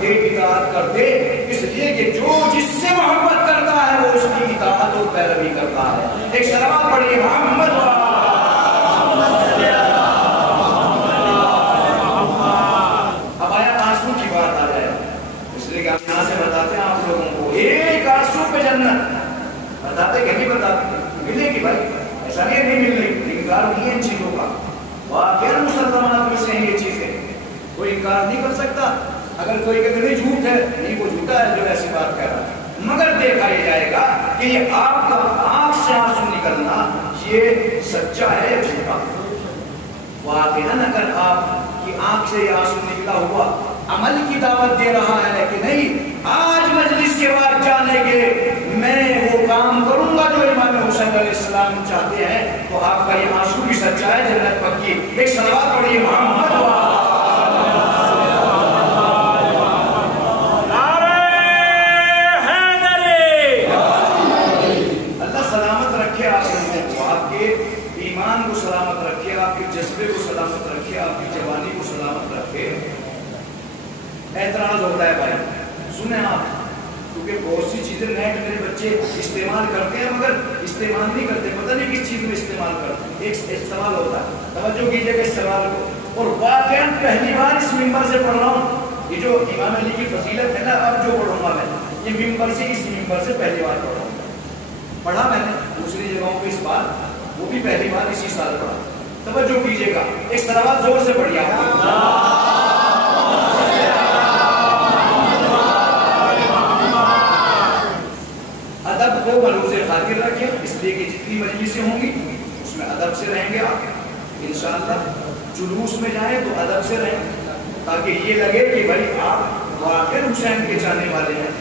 کرتے اطاعت کرتے، اس لیے کہ جو جس سے محبت کرتا ہے وہ اس کی اطاعت اور پیروی کرتا ہے۔ ایک صلوات پڑھیے محمد اب آیا آنسو کی بات آ جائے، اس لیے کہ ہم یہاں سے بتاتے ہیں آپ لوگوں کو ایک آنسو پہ جنت بتاتے کہ نہیں بتاتے، ملے گی بھائی، ایسا نہیں مل رہی، انکار نہیں ہے ان چیزوں کا، واقعی مسلمانات میں سے ہیں یہ چیزیں، کوئی انکار نہیں کر سکتا۔ اگر کوئی کہتے نہیں جھوٹ ہے، نہیں وہ جھوٹا ہے جو ایسی بات کہہ رہا ہے، مگر دیکھا یہ جائے گا کہ یہ آپ کا آنکھ سے آنسو نکلنا یہ سچا ہے جھوٹا۔ واقعی اگر آپ کی آنکھ سے یہ آنسو نکلا ہوا عمل کی دعوت دے رہا ہے کہ نہیں آج مجلس کے بعد جانے کے میں وہ کام کروں گا جو امام حسین علیہ السلام چاہتے ہیں، تو آپ کا یہ آنسو بھی سچا ہے، جنت پکی۔ ایک صلوات پڑھیے محمد ایمان کو سلامت رکھے، آپ کے جذبے کو سلامت رکھے، آپ کی جوانی کو سلامت رکھے۔ اعتراض ہوتا ہے بھائی، سنیں آپ، کیونکہ بہت سی چیزیں نیٹ میرے بچے استعمال کرتے ہیں مگر استعمال نہیں کرتے، پتہ نہیں کس چیز میں استعمال کرتے ہیں۔ ایک سوال ہوتا ہے، توجہ کیجئے گا اس سوال کو، اور واقعاً پہلی بار اس ممبر سے پڑھ رہا ہوں، یہ جو امام علی کی فضیلت ہے نا، اب جو پڑھوں گا میں یہ ممبر سے، اس ممبر سے پہلی بار پڑھ رہا ہوں۔ پڑھا میں نے دوسری جگہوں پہ اس بار، وہ بھی پہلی بار اسی سال پڑھا۔ توجہ کیجئے گا، ایک صلوات زور سے پڑھیے آپ۔ ادب کو ملوز خاطر رکھیں، اس لیے کہ جتنی مجلسیں ہوں گی اس میں ادب سے رہیں گے آپ انشاءاللہ۔ جلوس میں جائیں تو ادب سے رہیں، تاکہ یہ لگے کہ بھائی آپ واقعی حسین کے چاہنے والے ہیں۔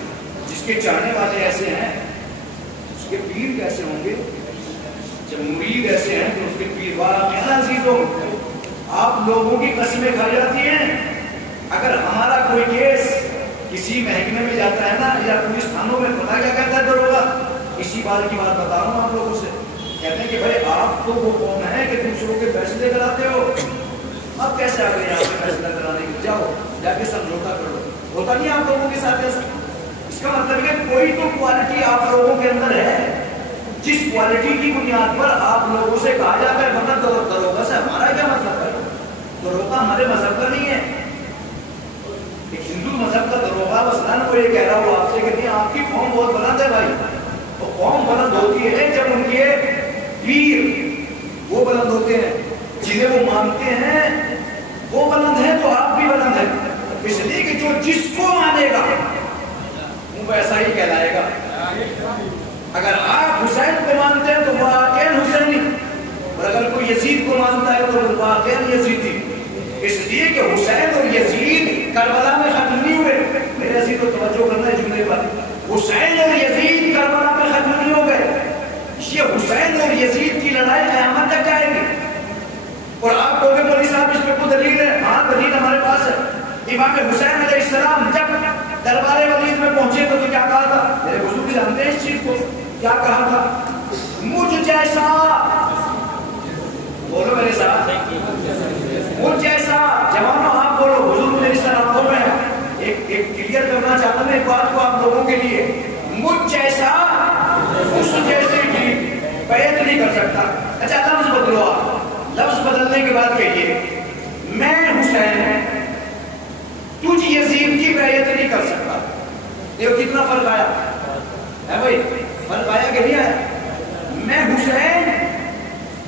جس کے چاہنے والے ایسے ہیں اس کے پیر کیسے ہوں گے؟ جب مرید ایسے ہیں تو اس کے پیر واقعی عزیزوں آپ لوگوں کی قسمیں کھا جاتی ہیں۔ اگر ہمارا کوئی کیس کسی محکمے میں جاتا ہے نا یا پولیس تھانوں میں، پتہ کیا کہتا ہے دروگا؟ اسی بات کی بات بتا رہا ہوں آپ لوگوں سے، کہتے ہیں کہ بھائی آپ تو وہ کون ہے کہ دوسروں کے فیصلے کراتے ہو، اب کیسے آ گئے آپ فیصلہ کرانے کے؟ جاؤ جا کے سمجھوتا کرو۔ ہوتا نہیں آپ لوگوں کے ساتھ ایسا؟ اس کا مطلب ہے کوئی تو کوالٹی آپ لوگوں کے اندر ہے جس کوالٹی کی بنیاد پر آپ لوگوں سے کہا جاتا ہے ورنہ دروگا سے ہمارا کیا مطلب ہے؟ دروگا ہمارے مذہب کا نہیں ہے۔ ایک ہندو مذہب کا دروگا مثلاً وہ یہ کہہ رہا ہو آپ سے کہ آپ کی قوم بہت بلند ہے بھائی، وہ قوم بلند ہوتی ہے جب ان کے پیر وہ بلند ہوتے ہیں، جنہیں وہ مانتے ہیں وہ بلند ہیں، تو آپ بھی بلند ہیں، اس لیے کہ جو جس کو مانے گا وہ ایسا ہی کہلائے گا۔ اگر آپ حسین کو مانتے ہیں تو واقعی حسینی، اور اگر کوئی یزید کو مانتا ہے تو واقعی یزیدی، اس لیے کہ حسین اور یزید کربلا میں ختم نہیں ہوئے۔ میرے عزیز کو توجہ کرنا ہے جملے پر، حسین اور یزید کربلا میں ختم نہیں ہو گئے، یہ حسین اور یزید کی لڑائی قیامت تک جائے گی۔ اور آپ کو مولوی صاحب اس پہ کوئی دلیل ہے؟ ہاں دلیل ہمارے پاس ہے۔ امام حسین علیہ السلام جب دربار ولید میں پہنچے تو کیا کہا تھا؟ میرے بزرگ جانتے ہیں اس چیز کو، کیا کہا تھا؟ مجھ جیسا، بولو میرے ساتھ، مجھ جیسا، جوانوں آپ بولو، بزرگ میری سلامتوں میں ایک کلیئر کرنا چاہتا ہوں ایک بات کو آپ لوگوں کے لیے، مجھ جیسا اس جیسے کی بیعت نہیں کر سکتا۔ اچھا لفظ بدلو، آپ لفظ بدلنے کے بعد کہیے میں حسین تجھ یزید کی بیعت نہیں کر سکتا۔ دیکھو کتنا فرق آیا ہے بھائی، فرق آیا کہ نہیں آیا؟ میں حسین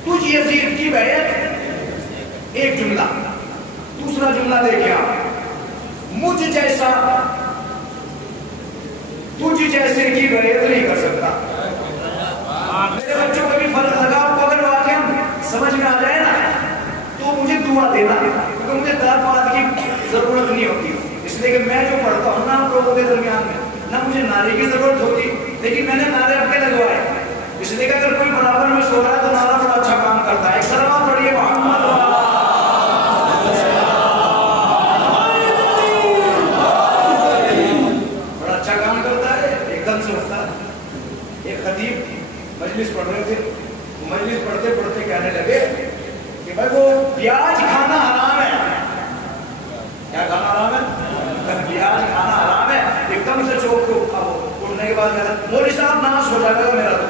تجھ یزید کی بیعت، ایک جملہ۔ دوسرا جملہ دیکھیں آپ، مجھ جیسا تجھ جیسے کی بیعت نہیں کر سکتا۔ میرے بچوں کو بھی فرق لگا، آپ کو اگر واقعی سمجھ میں آ جائے نا تو مجھے دعا دینا، کیونکہ مجھے داد بات کی ضرورت نہیں ہوتی، اس لیے کہ میں جو پڑھتا ہوں نا آپ لوگوں کے درمیان میں نہ مجھے نعرے کی ضرورت ہوتی، لیکن میں نے نعرے اپنے لگوائے، اس لیے کہ اگر کوئی برابر میں سو رہا ہے تو نعرہ بڑا اچھا کام کرتا ہے۔ ایک صلوات پڑھیے محمد، بڑا اچھا کام کرتا ہے، ایک دم سے ہوتا ہے۔ ایک خطیب مجلس پڑھ رہے تھے، مجلس پڑھتے پڑھتے کہنے لگے کہ بھائی وہ پیاز کھانا حرام ہے۔ کیا کھانا حرام ہے؟ پیاز کھانا بعد مولوی صاحب ناس ہو جائے گا میرا تو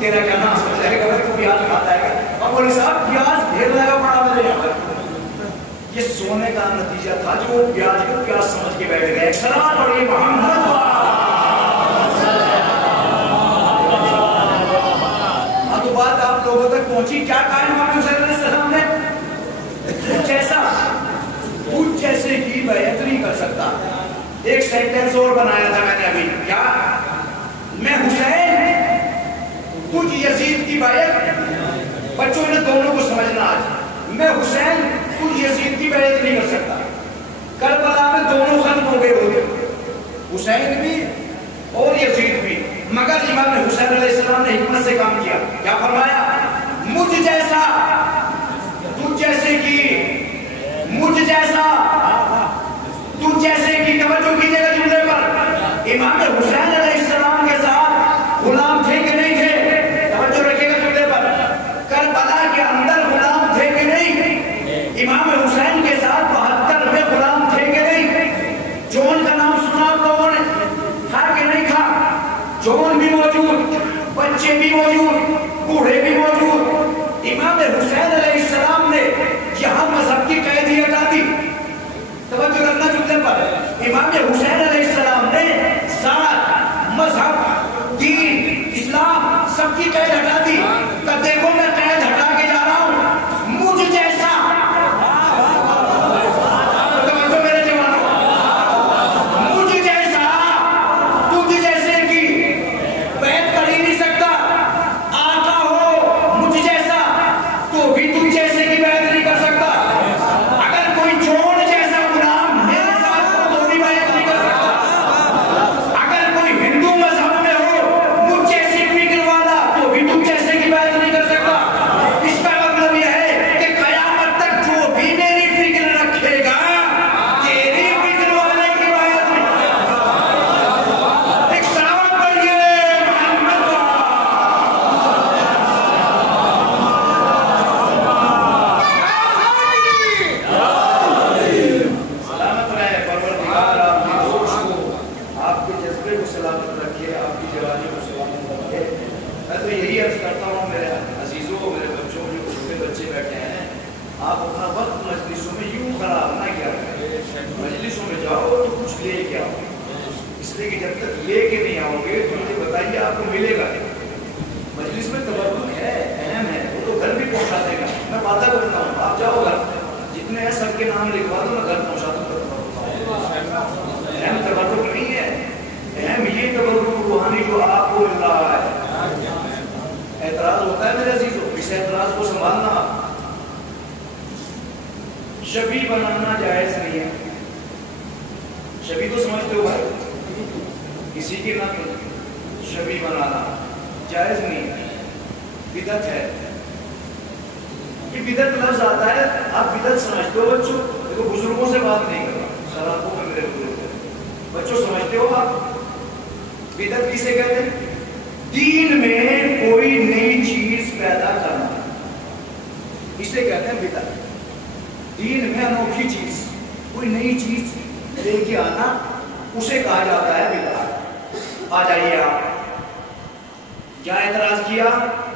تیرا کیا ناس ہو جائے گا تو پیاز کھاتا ہے گا اور مولوی صاحب پیاز ڈھیر لگا پڑا میرے یہاں پر یہ سونے کا نتیجہ تھا جو وہ پیاز کو پیاز سمجھ کے بیٹھ گئے. سلام پڑھیے محمد. ہاں تو بات آپ لوگوں تک پہنچی. کیا کہا امام حسین علیہ السلام نے؟ تجھ جیسے کی بیعت نہیں کر سکتا. ایک سینٹنس اور بنایا تھا میں نے ابھی. کیا؟ میں حسین تجھ یزید کی بیعت. بچوں نے دونوں کو سمجھنا آج. میں حسین تجھ یزید کی بیعت نہیں کر سکتا. کربلا میں دونوں ختم ہو گئے ہوتے, حسین بھی اور یزید بھی, مگر امام حسین علیہ السلام نے حکمت سے کام کیا. کیا فرمایا؟ مجھ جیسا تجھ جیسے کی, مجھ جیسا تجھ جیسے کی. توجہ کیجیے گا جملے پر. امام حسین علیہ السلام کے ساتھ غلام تھے کہ نہیں تھے؟ توجہ رکھیے گا جملے پر. کربلا کے اندر غلام تھے کہ نہیں؟ امام حسین کے ساتھ 72 میں غلام تھے کہ نہیں؟ جون کا نام سنا آپ لوگوں نے؟ تھا کہ نہیں تھا؟ جون بھی موجود, بچے بھی موجود, بوڑھے بھی موجود. امام حسین علیہ السلام نے یہاں مذہب کی قیدی ہٹا دی. توجہ رکھنا جملے پر. امام حسین علیہ السلام نے ذات, مذہب, دین, اسلام سب کی قید ہٹا دی. تو دیکھو میں قید ہٹا کے جا رہا ہوں. مجھ جیسا, توجہ میرے جوانوں, مجھ جیسا تجھ جیسے کی بیعت کر ہی نہیں سکتا. آقا ہو مجھ جیسا تو بھی تجھ جیسے کی بیعت نہیں کر سکتا. اگر کوئی جون جیسا غلام میرے ساتھ ہو تو بھی بیعت نہیں کر سکتا. اگر کوئی ہندو مذہب میں ہو مجھ جیسی فکر والا تو بھی تجھ جیسے کی بیعت نہیں کر سکتا. اس کا مطلب یہ ہے کہ قیامت تک جو بھی میری فکر رکھے گا تیری فکر والے کی بیعت نہیں. ایک سلام پڑھیے محمد. سلامت رہے پروردگار, آپ کی ہوش کو, آپ کے جذبے کو سلامت رکھیے, آپ کی جوانی کو سلامت رکھیے. میں تو یہی عرض کرتا ہوں میرے عزیزوں, میرے بچوں, جو چھوٹے بچے بیٹھے ہیں, آپ اپنا وقت مجلسوں میں یوں خراب نہ کیا کریں. مجلسوں میں جاؤ تو کچھ لے کے آؤ, اس لیے کہ جب تک لے کے نہیں آؤ گے تو مجھے بتائیے آپ کو ملے گا. مجلس میں تبرک ہے, اہم ہے, وہ تو گھر بھی پہنچا دے گا. میں وعدہ کرتا ہوں آپ جاؤ گھر, جتنے ہیں سب کے نام لکھوا دو, میں گھر پہنچا دوں. اہم تبرک نہیں ہے, اہم یہ تبرک روحانی جو آپ کو مل رہا ہے. اعتراض ہوتا ہے میرے عزیزوں, اس اعتراض کو سنبھالنا. شبی بنانا جائز نہیں ہے. شبی تو سمجھتے ہو بھائی, کسی کی نہ شبی بنانا جائز نہیں ہے, بدعت ہے. یہ بدعت لفظ آتا ہے, آپ بدعت سمجھتے ہو بچوں. دیکھو بزرگوں سے بات نہیں کر رہا, سلاخوں میں میرے بزرگ بچوں سمجھتے ہو آپ بدعت کسے کہتے ہیں؟ دین میں کوئی نئی چیز پیدا کرنا, اسے کہتے ہیں بدعت. دین میں انوکھی چیز, کوئی نئی چیز لے کے آنا, اسے کہا جاتا ہے بدعت. آ جائیے آپ, کیا اعتراض کیا,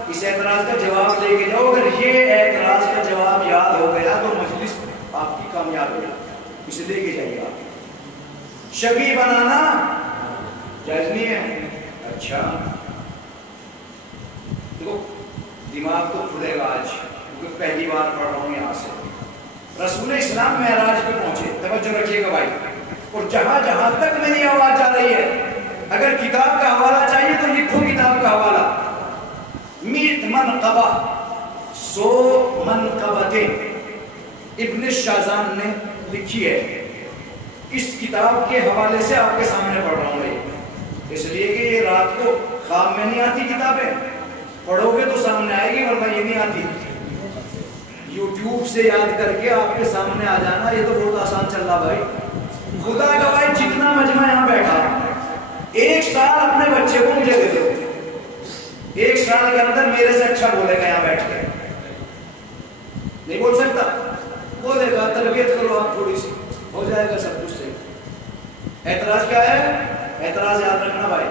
اس اعتراض کا جواب لے کے جاؤ. اگر یہ اعتراض کا جواب یاد ہو گیا تو مجلس آپ کی کامیاب ہوگی. اسے لے کے جائیے آپ. شبیہ بنانا جائز نہیں ہے. اچھا دیکھو دماغ تو کھلے گا آج, کیونکہ پہلی بار پڑھ رہا ہوں یہاں سے. رسول اسلام معراج پہ پہنچے, توجہ رکھیے گا بھائی, اور جہاں جہاں تک میری آواز جا رہی ہے, اگر کتاب کا حوالہ چاہیے تو لکھو کتاب کا حوالہ. میت منقبہ 100 منقبتیں ابن شازان نے لکھی ہے. اس کتاب کے حوالے سے آپ کے سامنے پڑھ رہا ہوں, اس لیے کہ یہ رات کو خواب میں نہیں آتی کتابیں, پڑھو گے تو سامنے آئے گی, ورنہ یہ نہیں آتی. یوٹیوب سے یاد کر کے آپ کے سامنے آ جانا, یہ تو بہت آسان چل رہا بھائی. خدا کا بھائی جتنا مجمع یہاں بیٹھا, 1 سال اپنے بچے کو مجھے دے دو, 1 سال کے اندر میرے سے اچھا بولے گا یہاں بیٹھ کے. نہیں بول سکتا, بولے گا. تربیت کرو آپ تھوڑی سی, ہو جائے گا سب کچھ صحیح. اعتراض کیا ہے؟ اعتراض یاد رکھنا بھائی،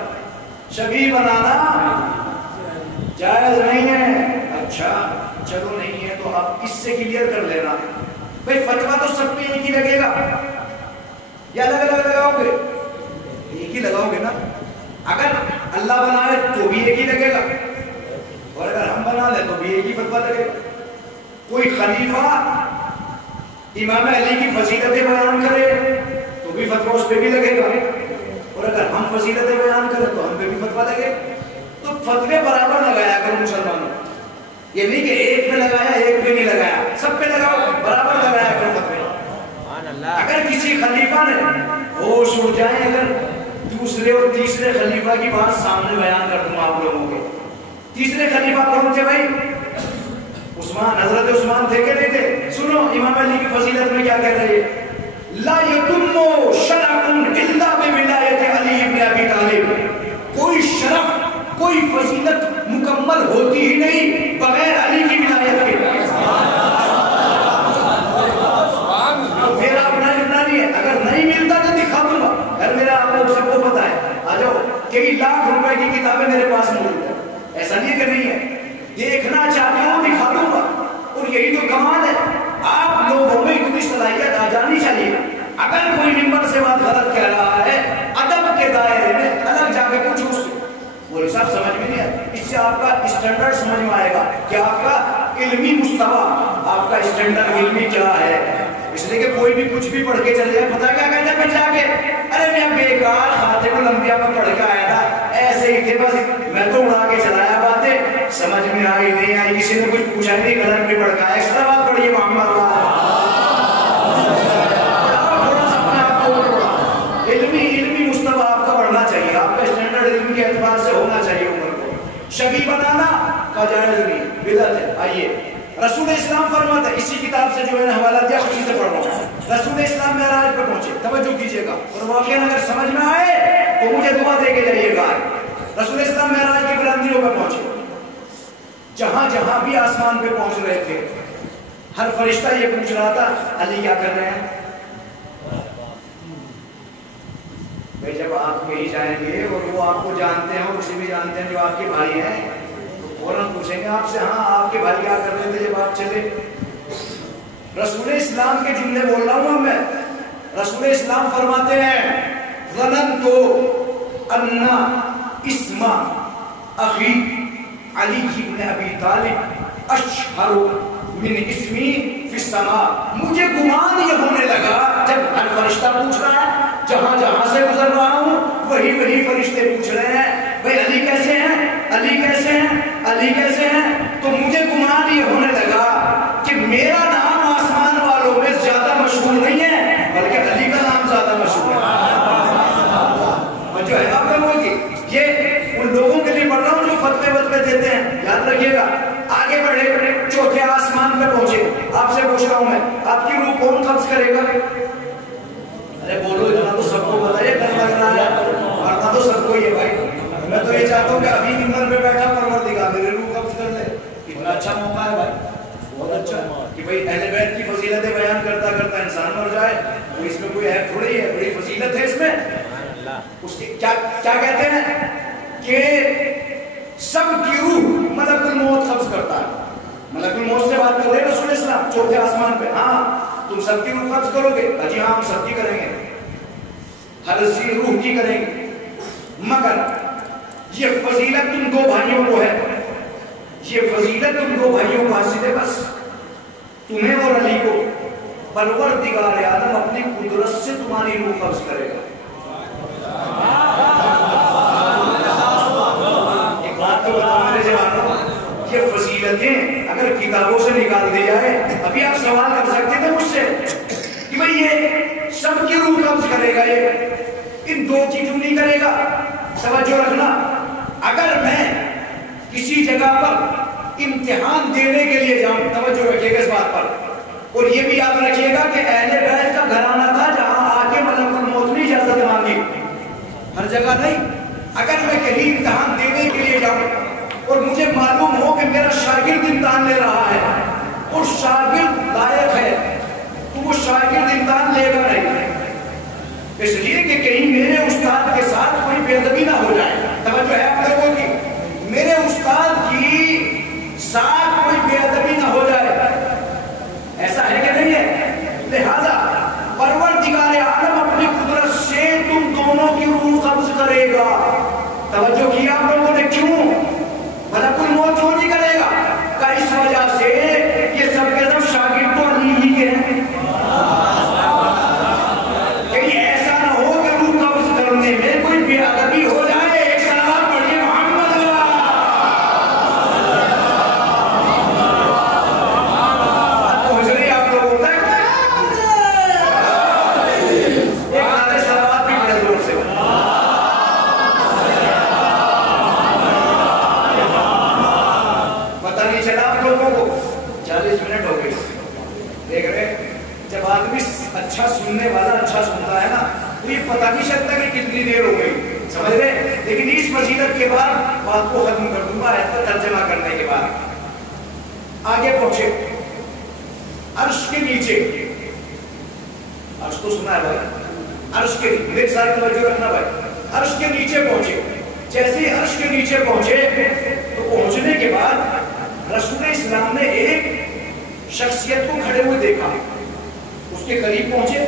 شبیہ بنانا جائز نہیں ہے. اچھا چلو نہیں ہے تو آپ اس سے کلیئر کر لینا بھائی فتویٰ تو سب پہ ایک ہی لگے گا یا الگ الگ لگاؤ گے؟ ایک ہی لگاؤ گے نا. اگر اللہ بنائے تو بھی ایک ہی لگے گا اور اگر ہم بنا لیں تو بھی ایک ہی فتویٰ لگے گا. کوئی خلیفہ امام علی کی فضیلتیں بیان کرے تو بھی فتویٰ اس پہ بھی لگے گا اور اگر ہم فضیلتیں بیان کریں تو ہم پہ بھی فتویٰ لگے. تو فتوے برابر لگایا کرو مسلمانوں. یہ نہیں کہ ایک پہ لگایا ایک پہ نہیں لگایا، سب پہ لگاؤ، برابر لگایا کرو فتوے. اگر کسی خلیفہ نے ہوش اڑ جائے، اگر دوسرے اور تیسرے خلیفہ کی بات سامنے بیان کر دوں آپ لوگوں کے. تیسرے خلیفہ کون تھے بھائی؟ عثمان، حضرت عثمان تھے کہ نہیں تھے؟ سنو امام علی کی فضیلت میں کیا کہہ رہے ہیں؟ لا یتم شرف الا بولایت علی ابن ابی طالب. کوئی شرف، کوئی فضیلت مکمل ہوتی ہی نہیں بغیر علی کی ولایت کے. میرا اپنا جتنا نہیں ہے، اگر نہیں ملتا تو دکھا دوں گا. اگر میرا آپ کو سب کو پتا ہے، آ جاؤ. کئی لاکھ روپے کی کتابیں میرے پاس موجود ہیں، ایسا نہیں کہ نہیں ہے. دیکھنا چاہتے ہو دکھا دوں گا. اور یہی تو کمال ہے، آپ لوگوں میں اتنی صلاحیت آ جانی چاہیے. اگر کوئی ممبر سے بات غلط کہہ رہا ہے، ادب کے دائرے میں الگ جا کے پوچھو اس سے. وہ حساب سمجھ میں نہیں آتا. اس سے آپ کا اسٹینڈرڈ سمجھ میں آئے گا کہ آپ کا علمی مستویٰ، آپ کا اسٹینڈرڈ علمی کیا ہے. اس لیے کہ کوئی بھی کچھ بھی پڑھ کے چلے جائے، پتا کیا کہتا ہے پھر جا کے، ارے میں بیکار خاتم الانبیاء میں پڑھ کے آیا تھا، ایسے ہی تھے بس، میں تو اڑا کے چلایا باتیں، سمجھ میں آئی نہیں آئی، کسی نے کچھ پوچھا نہیں، غلط بھی پڑھ کے آیا. ایکسٹرا بات پڑھیے محمد علمی مستویٰ آپ کا بڑھنا چاہیے، آپ کا اسٹینڈرڈ علم کے اعتبار سے ہونا چاہیے. عمر کو شبیہ بنانا کا جائز نہیں، بدعت ہے. آئیے رسول اسلام فرماتے ہیں، اسی کتاب سے جو میں نے حوالہ دیا اسی سے پڑھ رہا ہوں. رسول اسلام معراج پر پہنچے، توجہ کیجیے گا اور واقعہ اگر سمجھ میں آئے تو مجھے دعا دے کے جائیے گا. رسول اسلام معراج کی بلندیوں پر پہنچے، جہاں جہاں بھی آسمان پہ پہنچ رہے تھے ہر فرشتہ یہ پوچھ رہا تھا علی کیا کر رہے ہیں. بھائی جب آپ کہیں جائیں گے اور وہ آپ کو جانتے ہیں اور اسے بھی جانتے ہیں جو آپ کے بھائی ہیں، تو فوراً پوچھیں گے آپ سے، ہاں آپ کے بھائی کیا کر رہے تھے جب آپ چلے. رسول اسلام کے جملے بول رہا ہوں میں. رسول اسلام فرماتے ہیں ظننت ان اسم اخی علی ابن ابی طالب اشہر من اسمی فی السماء. مجھے گمان یہ ہونے لگا جب ہر فرشتہ پوچھ رہا ہے، جہاں جہاں سے گزر رہا ہوں وہی وہی فرشتے پوچھ رہے ہیں بھائی علی کیسے ہیں، علی کیسے ہیں، علی کیسے ہیں. تو مجھے گمان یہ ہونے لگا کہ میرا نام آسمان والوں میں زیادہ مشہور نہیں ہے بلکہ علی کا نام زیادہ مشہور ہے. جو ہے آپ کا وہ یہ ان لوگوں کے لیے پڑھ رہا ہوں جو فتوے وتوے دیتے ہیں. یاد رکھیے گا. آگے بڑھے، چوتھے آسمان پہ پہنچے. آپ سے پوچھ رہا ہوں میں، آپ کی روح کون قبض کرے گا؟ ارے بولو، اتنا تو سب کو پتا ہے، ڈر لگ رہا ہے، مارنا تو سب کو ہی ہے بھائی. میں تو یہ چاہتا ہوں کہ ابھی ممبر پہ بیٹھا پروردگار میری روح قبض کر لے. کتنا اچھا موقع ہے بھائی، بہت اچھا کہ بھائی اہل بیت کی فضیلتیں بیان کرتا کرتا انسان مر جائے. تو اس میں کوئی عیب تھوڑی ہے، بڑی فضیلت ہے اس میں. اس کی کیا کہتے ہیں کہ سب کی روح ملک الموت قبض کرتا ہے. ملک الموت سے بات کر رہے ہیں رسول اسلام چوتھے آسمان پہ. ہاں تم سب کی روح قبض کرو گے؟ جی ہاں ہم سب کی کریں گے، ہر سی روح کی کریں گے، مگر یہ فضیلت تم دو بھائیوں کو ہے. یہ فضیلت تم دو بھائیوں کو حاصل ہے، بس تمہیں اور علی کو پروردگار عالم اپنی قدرت سے تمہاری روح قبض کرے گا. ایک بات تو بتاؤ میرے جوانوں، یہ فضیلتیں اگر کتابوں سے نکال دی جائے، ابھی آپ سوال کر سکتے تھے مجھ سے کہ بھئی یہ سب کی روح قبض کرے گا، یہ ان دو کی کیوں نہیں کرے گا؟ توجہ رکھنا. اگر میں کسی جگہ پر امتحان دینے کے لیے جاؤں، توجہ رکھیے گا اس بات پر، اور یہ بھی یاد رکھیے گا کہ اہل بیت کا گھرانہ تھا جہاں آ کے ملک الموت نے اجازت مانگی، ہر جگہ نہیں. اگر میں کہیں امتحان دینے کے لیے جاؤں اور مجھے معلوم ہو کہ میرا شاگرد امتحان لے رہا ہے اور شاگرد لائق ہے، تو وہ شاگرد امتحان لے گا نہیں، اس لیے کہ کہیں میرے استاد کے ساتھ اچھا سننے والا اچھا سنتا ہے نا تو یہ پتہ نہیں چلتا کہ کتنی دیر ہو گئی، سمجھ رہے؟ لیکن اس فضیلت کے بعد بات کو ختم کر دوں گا آیت کا ترجمہ کرنے کے بعد۔ آگے پہنچے عرش کے نیچے، عرش تو سنا ہے بھائی، عرش کے میرے ساتھ توجہ رکھنا بھائی، عرش کے نیچے پہنچے۔ جیسے ہی عرش کے نیچے پہنچے تو پہنچنے کے بعد رسول اسلام نے ایک شخصیت کو کھڑے ہوئے دیکھا، اس کے قریب پہنچے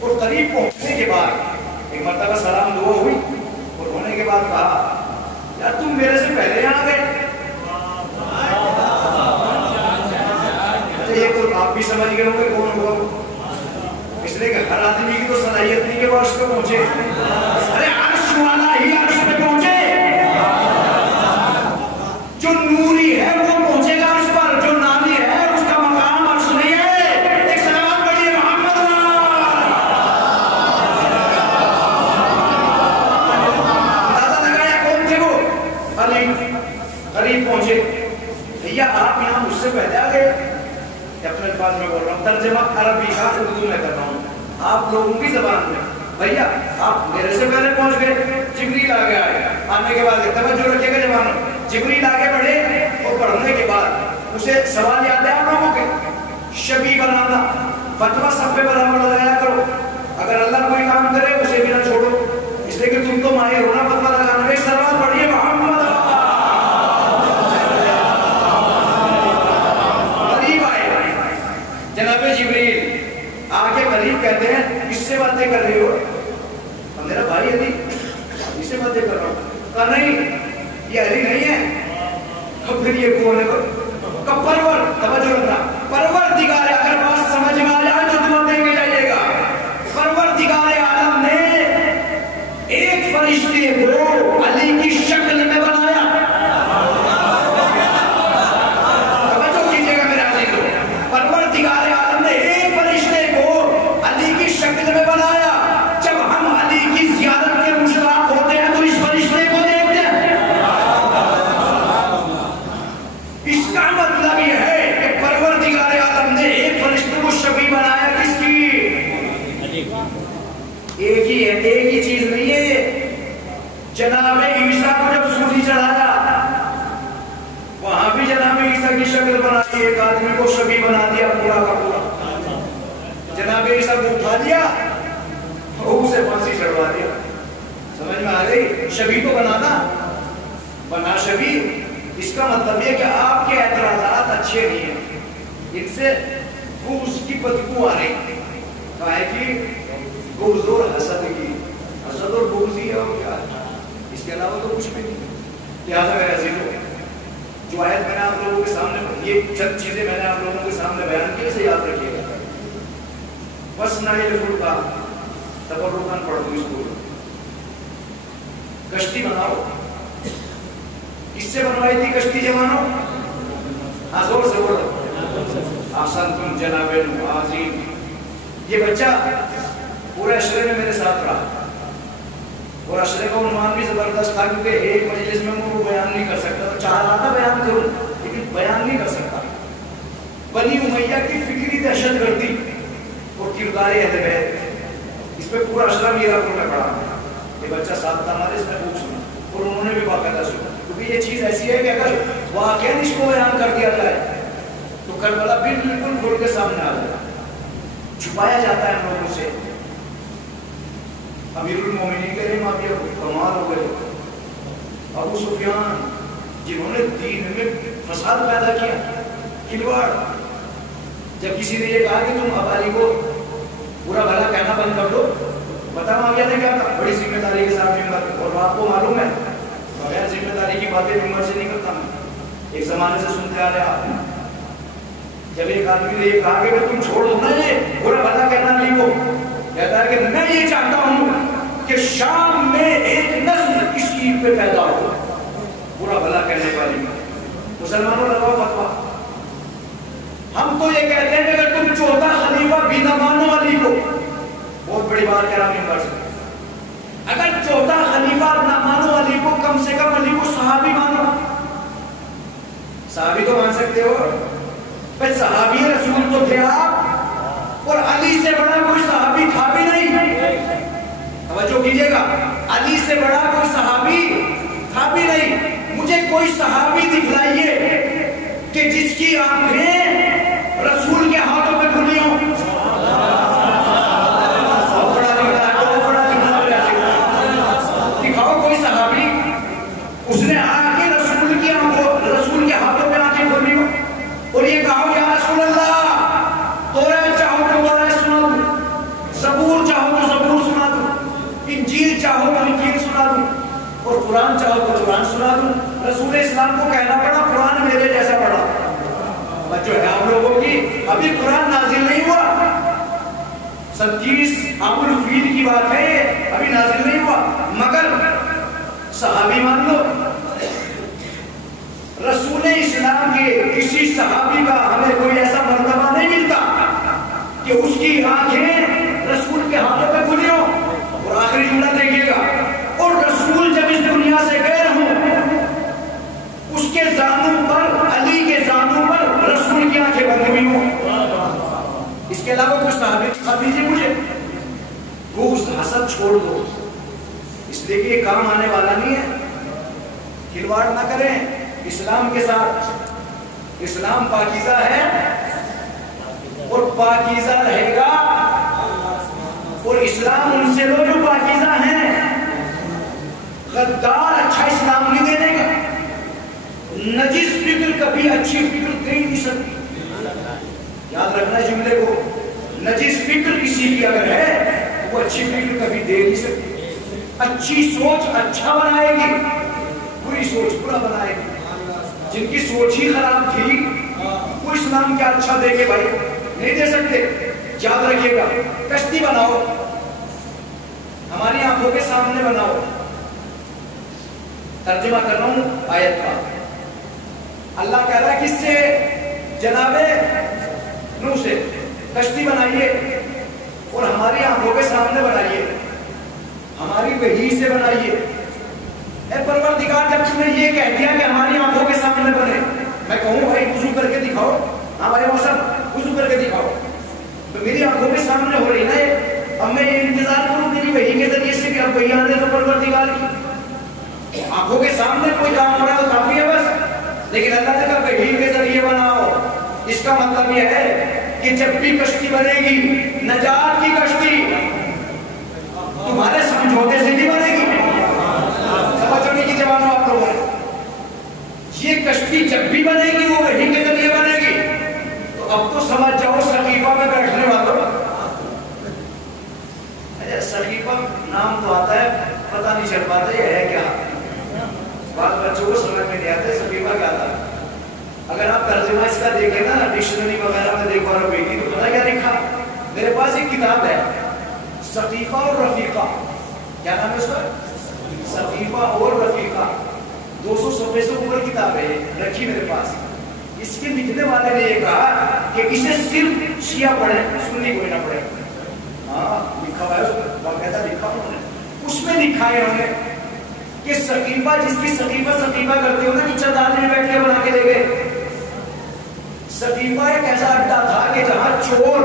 اور قریب پہنچنے کے بعد ایک مرتبہ سلام دعا ہوئی اور ہونے کے بعد کہا یار تم میرے سے پہلے یہاں گئے۔ اچھا یہ تو آپ بھی سمجھ گئے ہوں گے کون ہوا، اس لیے کہ ہر آدمی کی تو صلاحیت نہیں کہ وہ عرش پہ پہنچے، ارے عرش والا ہی عرش پہ پہنچے، جو نوری ہے وہ پہنچے گا عرش پر، جو نامی ہے اس کا مقام عرش نہیں ہے۔ ایک سلام پڑھیے محمد اندازہ لگایا کون تھے وہ؟ علی۔ قریب پہنچے، بھیا آپ یہاں مجھ سے پہلے آ گئے، اپنے الفاظ میں بول رہا ہوں، ترجمہ عربی کا اردو میں کر رہا ہوں آپ لوگوں کی زبان میں۔ بھیا آپ میرے سے پہلے پہنچ گئے، جبریل آگے آئے، آنے کے بعد توجہ رکھیے گا جوانوں، جبریل آگے بڑھے اور بڑھنے کے بعد اسے سوال یاد ہے آپ لوگوں کے، شبیہ بنانا، فتویٰ سب پہ برابر لگایا کرو، اگر اللہ کوئی کام کرے اسے بھی نہ چھوڑو، اس لیے کہ تم تو ماہر ہونا فتویٰ لگانا میں۔ سلوات پڑھیے محمد۔ جناب جبریل آگے قریب کہتے ہیں اس سے باتیں کر رہی ہو؟ میرا بھائی علی، اس سے باتیں کر رہا ہوں۔ کہا نہیں یہ علی نہیں ہے، پھر یہ کون ہے؟ کہ پرور، توجہ رکھنا، پروردگار، اگر بات سمجھ میں آ جائے تو دعا دیں گے جائیے گا۔ پروردگار عالم نے ایک فرشتے کو علی کی شکل میں بنایا، توجہ کیجیے گا میرے عزیز کو، پروردگار عالم نے ایک فرشتے کو علی کی شکل میں بنایا۔ جب ہم علی کی زیارت کے مشتاق ہوتے ہیں تو اس فرشتے کو دیکھتے ہیں، اس کا مطلب یہ ہے کہ پروردگار عالم نے ایک فرشتے کو شبیہ بنایا، کس کی؟ ایک ہی ہے، ایک ہی چیز نہیں ہے۔ جناب عیسیٰ کو جب سولی چڑھایا وہاں بھی جناب عیسیٰ کی شکل بنا دی، ایک آدمی کو شبیہ بنا دیا پورا کا پورا، جناب عیسیٰ کو اٹھا دیا اور اسے پھانسی چڑھوا دیا۔ سمجھ میں آ گئی؟ شبیہ تو بنا شبیہ، اس کا مطلب یہ کہ آپ کے اعتراضات اچھے نہیں ہیں، ان سے بغض کی بدبو آ رہی ہے کہ بغض اور حسد کی، حسد اور بغض ہی ہے اور کیا ہے، اس کے علاوہ تو کچھ بھی نہیں۔ لہٰذا میرے عزیزوں، جو آیت میں نے آپ لوگوں کے سامنے، یہ چند چیزیں میں نے آپ لوگوں کے سامنے بیان کی، اسے یاد رکھیے گا۔ وَاصْنَعِ الْفُلْكَ، تبرکاً پڑھ دو اس کو، کشتی بناؤ۔ کس سے بنوائی تھی کشتی جوانوں؟ ہاں زور سے بولو، احسنتم جناب العظیم۔ یہ بچہ پورے عشرے میں میرے ساتھ رہا اور عشرے کا عنوان بھی زبردست تھا کیونکہ ایک مجلس میں وہ بیان نہیں کر سکتا تھا، چاہ رہا تھا بیان کروں لیکن بیان نہیں کر سکتا۔ بنی امیہ کی فکری دہشت گردی اور کردار اہل بیت، اس پہ پورا عشرہ میرا کو میں پڑھا، یہ بچہ ساتھ تھا ہمارے، اس نے خوب سنا اور انہوں نے بھی باقاعدہ سنا، کیونکہ یہ چیز ایسی ہے کہ اگر واقعاً اس کو بیان کر دیا جائے تو کربلا بالکل کھل کے سامنے آ جائے، چھپایا جاتا ہے ہم لوگوں سے۔ امیر المومنین کے لیے معافی کمال ہو گئے، ابو سفیان جنہوں نے دین میں فساد پیدا کیا، کھلواڑ، جب کسی نے یہ کہا کہ تم اب علی کو برا بھلا کہنا بند کر دو، بتا معاویہ نے کیا کہا؟ بڑی ذمہ داری کے ساتھ ممبر، اور آپ کو معلوم ہے بغیر ذمہ داری کی باتیں ممبر سے نہیں کرتا میں، ایک زمانے سے سنتے آ رہے آپ۔ جب ایک آدمی نے یہ کہا کہ تم چھوڑ دو نا یہ برا بھلا کہنا علی کو، کہتا ہے کہ میں یہ چاہتا ہوں کہ شام میں ایک نسل اس چیز پہ پیدا ہو برا بھلا کہنے والی۔ مسلمانوں لگاؤ فتویٰ، ہم تو یہ کہتے ہیں کہ اگر تم چوتھا خلیفہ بھی نہ مانو علی کو، بہت بڑی بات کہہ رہا ہوں ممبر سے، اگر چوتھا خلیفہ نہ مانو علی کو، کم سے کم علی کو صحابی مانو۔ صحابی تو مان سکتے ہو، بھائی صحابی رسول تو تھے آپ، اور علی سے بڑا کوئی صحابی تھا بھی نہیں. توجہ کیجئے گا, علی سے بڑا کوئی صحابی تھا بھی نہیں. مجھے کوئی صحابی دکھلائیے کہ جس کی آنکھیں رسول کے ہاتھوں پہ کھلی ہوں. دکھاؤ کوئی صحابی, اس نے آ کے رسول کی آنکھوں, رسول کے ہاتھوں پہ آنکھیں کھلی ہوں اور یہ کہا یا رسول اللہ, توریت چاہو تو توریت سنا دوں, زبور چاہو تو زبور سنا دوں, انجیل چاہو تو انجیل سنا دوں, اور قرآن چاہو تو قرآن سنا دوں. رسول اسلام کو کہنا پڑا قرآن میرے جیسا پڑا. بچوں ہے آپ لوگوں کی, ابھی قرآن نازل نہیں ہوا, 37 عام الفیل کی بات ہے, ابھی نازل نہیں ہوا. مگر صحابی مان لو, رسول اسلام کے کسی صحابی کا ہمیں کوئی ایسا مرتبہ نہیں ملتا کہ اس کی آنکھیں رسول کے ہاتھوں پہ کھلی ہوں. اور آخری جملہ دیکھیے گا, اور رسول جب اس دنیا سے گئے ہوں, اس کے زانوں پر, علی کے زانوں پر رسول کی آنکھیں بند ہوئی ہوں. اس کے علاوہ کوئی صحابی دکھا دیجیے مجھے. بغض حسد چھوڑ دو, اس لیے کہ یہ کام آنے والا نہیں ہے. کھلواڑ نہ کریں اسلام کے ساتھ. اسلام پاکیزہ ہے اور پاکیزہ رہے گا, اور اسلام ان سے لو جو پاکیزہ ہیں. غدار اچھا اسلام نہیں دے دے گا, نجس فکر کبھی اچھی فکر دے ہی نہیں سکتی. یاد رکھنا جملے کو, نجس فکر کسی کی اگر ہے وہ اچھی فکر کبھی دے نہیں سکتی. اچھی سوچ اچھا بنائے گی, بری سوچ برا بنائے گی. جن کی سوچ ہی خراب تھی وہ اسلام کیا اچھا دے کے بھائی نہیں دے سکتے. یاد رکھیے گا, کشتی بناؤ, ہماری آنکھوں کے سامنے بناؤ. ترجمہ کر رہا ہوں آیت کا. اللہ کہہ رہا ہے کس سے؟ جناب نوح سے. کشتی بنائیے اور ہماری آنکھوں کے سامنے بنائیے, ہماری وحی سے بنائیے. اے پروردگار, جب تم نے یہ کہہ دیا کہ ہماری آنکھوں کے سامنے بنے, میں کہوں بھائی وضو کر کے دکھاؤ, ہاں بھائی موسم وضو کر کے دکھاؤ, تو میری آنکھوں کے سامنے ہو رہی نا یہ. اب میں یہ انتظار کروں میری وحی کے ذریعے سے کہ اب وحی آنے تو پروردگار کی آنکھوں کے سامنے کوئی کام ہو رہا ہے تو کافی ہے بس. لیکن اللہ نے کہا وحی کے ذریعے بناؤ. اس کا مطلب یہ ہے کہ جب بھی کشتی بنے گی, نجات کی کشتی, تمہارے سمجھوتے سے نہیں بنے گی. سمجھونے کی جوانوں آپ لوگوں نے, یہ کشتی جب بھی بنے گی وہ وحی کے ذریعے بنے گی. تو اب تو سمجھ جاؤ سقیفہ میں بیٹھنے والوں, سقیفہ نام تو آتا ہے, پتہ نہیں چل پاتا یہ ہے کیا. بعض بچوں کو سمجھ میں نہیں آتا سقیفہ کیا تھا. اگر آپ ترجمہ اس کا دیکھیں نا ڈکشنری وغیرہ میں دیکھو عربی کی, تو پتہ کیا لکھا. میرے پاس ایک کتاب ہے سقیفہ اور رفیقہ. کیا نام ہے اس کا؟ سقیفہ اور رفیقہ. 200 صفحے سے اوپر کتاب ہے, رکھی میرے پاس. اس کے لکھنے والے نے یہ کہا کہ اسے صرف شیعہ پڑھیں, سنی کوئی نہ پڑھے. ہاں لکھا ہوا ہے, باقاعدہ لکھا انہوں نے. اس میں لکھا ہے انہوں نے کہ سقیفہ, جس کی سقیفہ کرتے ہو نا کہ چند آدمی بیٹھ کے بنا کے لے گئے. سقیفہ ایک ایسا اڈا تھا کہ جہاں چور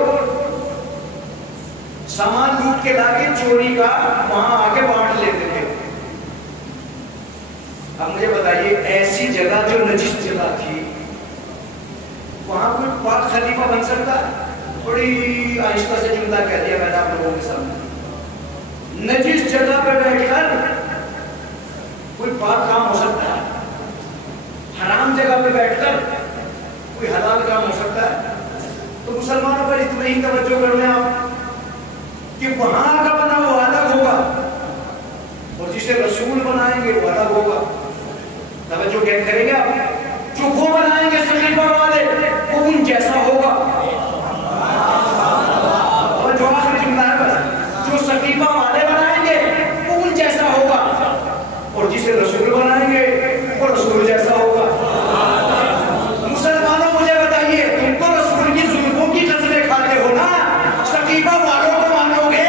سامان لوٹ کے لا کے چوری کا وہاں آ کے بانٹ لیتے تھے. اب مجھے بتائیے ایسی جگہ جو نجس جگہ تھی, وہاں کوئی پاک خلیفہ بن سکتا ہے؟ بڑی آہستہ سے جملہ کہہ دیا میں نے آپ لوگوں کے سامنے. نجس جگہ پہ بیٹھ کر کوئی پاک کام ہو سکتا ہے؟ حرام جگہ پہ بیٹھ کر کوئی حلال کام ہو سکتا ہے؟ تو مسلمانوں پر اتنا ہی توجہ کر لیں آپ کہ وہاں کا بنا وہ الگ ہوگا اور جسے رسول بنائیں گے وہ الگ ہوگا. توجہ کیا کریں گے آپ؟ جو وہ بنائیں گے سقیفہ والے وہ ان جیسا ہوگا. اور جو آخری جملہ ہے بس, جو سقیفہ والے بنائیں گے وہ ان جیسا ہوگا, اور جسے رسول بنائیں گے وہ رسول جیسا ہوگا. مسلمانوں مجھے بتائیے, تم تو رسول کی ظلموں کی قسمیں کھاتے ہو نا, سقیفہ والوں کو مانو گے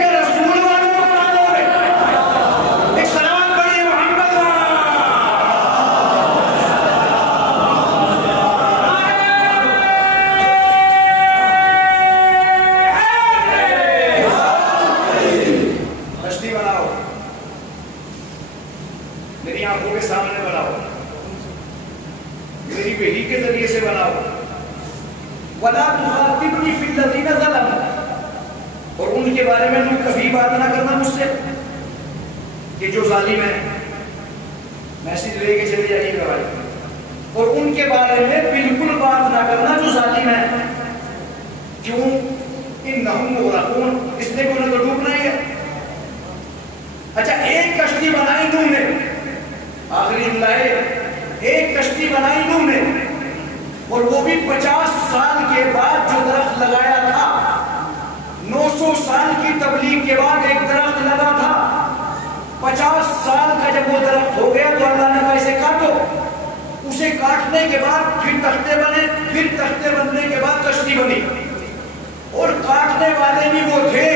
یا رسول والوں کو مانو گے؟ ایک سلام پڑھیے محمد. میری آنکھوں کے سامنے بناؤ، میری وحی کے ذریعے سے بناؤ. وَلَا تُخَاطِبْنِي فِي الَّذِينَ ظَلَمُوا، اور ان کے بارے میں تم کبھی بات نہ کرنا مجھ سے کہ جو ظالم ہے. میسج لے کے چلے جائیے گا بھائی. اور ان کے بارے میں بالکل بات نہ کرنا جو ظالم ہے. کیوں؟ انہم مغرقون، اس نے کو نہ تو ڈوبنا ہی ہے. اچھا ایک کشتی بنائی نوح نے، آخری جملہ ہے، ایک کشتی بنائی نوح نے، اور وہ بھی 50 سال کے بعد جو درخت لگایا تھا. 900 سال کی تبلیغ کے بعد ایک درخت لگا تھا. 50 سال کا جب وہ درخت ہو گیا تو اللہ نے کہا اسے کاٹو. اسے کاٹنے کے بعد پھر تختے بنے، پھر تختے بننے کے بعد کشتی بنی. اور کاٹنے والے بھی وہ تھے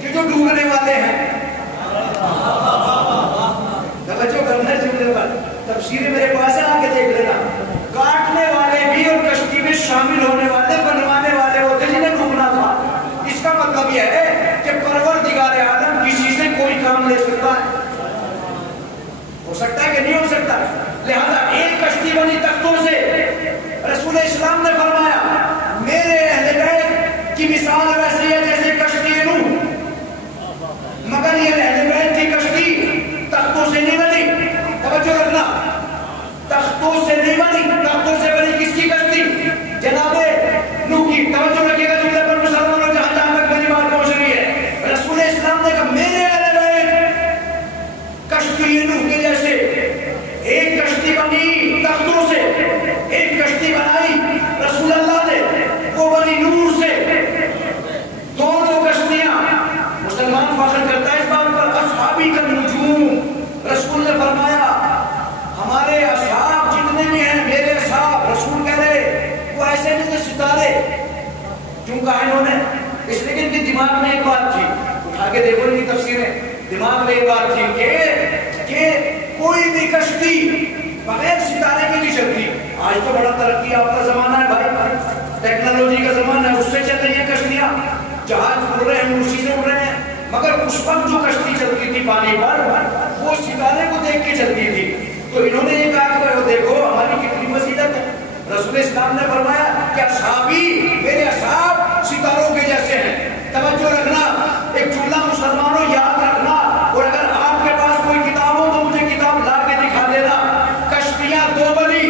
کہ جو ڈوبنے والے ہیں. توجہ کرنا جملے پر، تفسیر میرے پاس ہے، آ کے دیکھ لینا. کاٹنے والے بھی اور کشتی میں شامل ہونے والے، بنوانے والے وہ تھے جنہیں ڈوبنا تھا. اس کا مطلب یہ ہے کہ پروردگار عالم کسی سے کوئی کام لے سکتا ہے. ہو سکتا ہے کہ نہیں ہو سکتا. لہذا ایک کشتی بنی تختوں سے. رسول اسلام نے فرمایا میرے اہل بیت کی مثال ویسی ہے جیسے کشتی نوح، مگر یہ اہل بیت کی کشتی تختوں سے نہیں بنی. توجہ رکھنا، تختوں سے نہیں بنی. تختوں سے بنی کس کی کشتی؟ جناب نوح کی. توجہ رکھیے گا جملے پر مسلمانوں، جہاں جہاں تک میری بات پہنچ رہی ہے. رسول اسلام نے کہا میرے اہل بیت کشتی نوح کے جیسے. ایک کشتی بنی تختوں سے، ایک کشتی بنائی رسول اللہ نے، وہ بنی نور سے. دونوں کشتیاں. مسلمان فخر کرتا ہے اس بات پر، اصحابی کا نجوم. رسول نے فرمایا ہمارے اصحاب جتنے بھی ہیں، میرے اصحاب، رسول کہہ رہے وہ ایسے نہیں تھے ستارے. کیوں کہا انہوں نے؟ اس لیے کہ ان کے دماغ میں ایک بات تھی، اٹھا کے دیکھو ان کی تفسیریں. دماغ میں ایک بات تھی کہ کوئی بھی کشتی بغیر ستارے کی نہیں چلتی. آج تو بڑا ترقی یافتہ زمانہ ہے بھائی، ٹیکنالوجی کا زمانہ ہے، اس سے چل رہی ہیں کشتیاں. جہاز اڑ رہے ہیں، اسی سے اڑ رہے ہیں. مگر اس وقت جو کشتی چلتی تھی پانی پر، وہ ستارے کو دیکھ کے چلتی تھی. تو انہوں نے یہ کہا کہ دیکھو ہماری کتنی فضیلت ہے. رسول اسلام نے فرمایا کہ اصحابی، میرے اصحاب ستاروں کے جیسے ہیں. توجہ رکھنا، ایک جملہ مسلمانوں یاد رکھنا. اور اگر آپ کے پاس کوئی کتاب ہو تو مجھے کتاب لا کے دکھا دینا. کشتیاں دو بنی،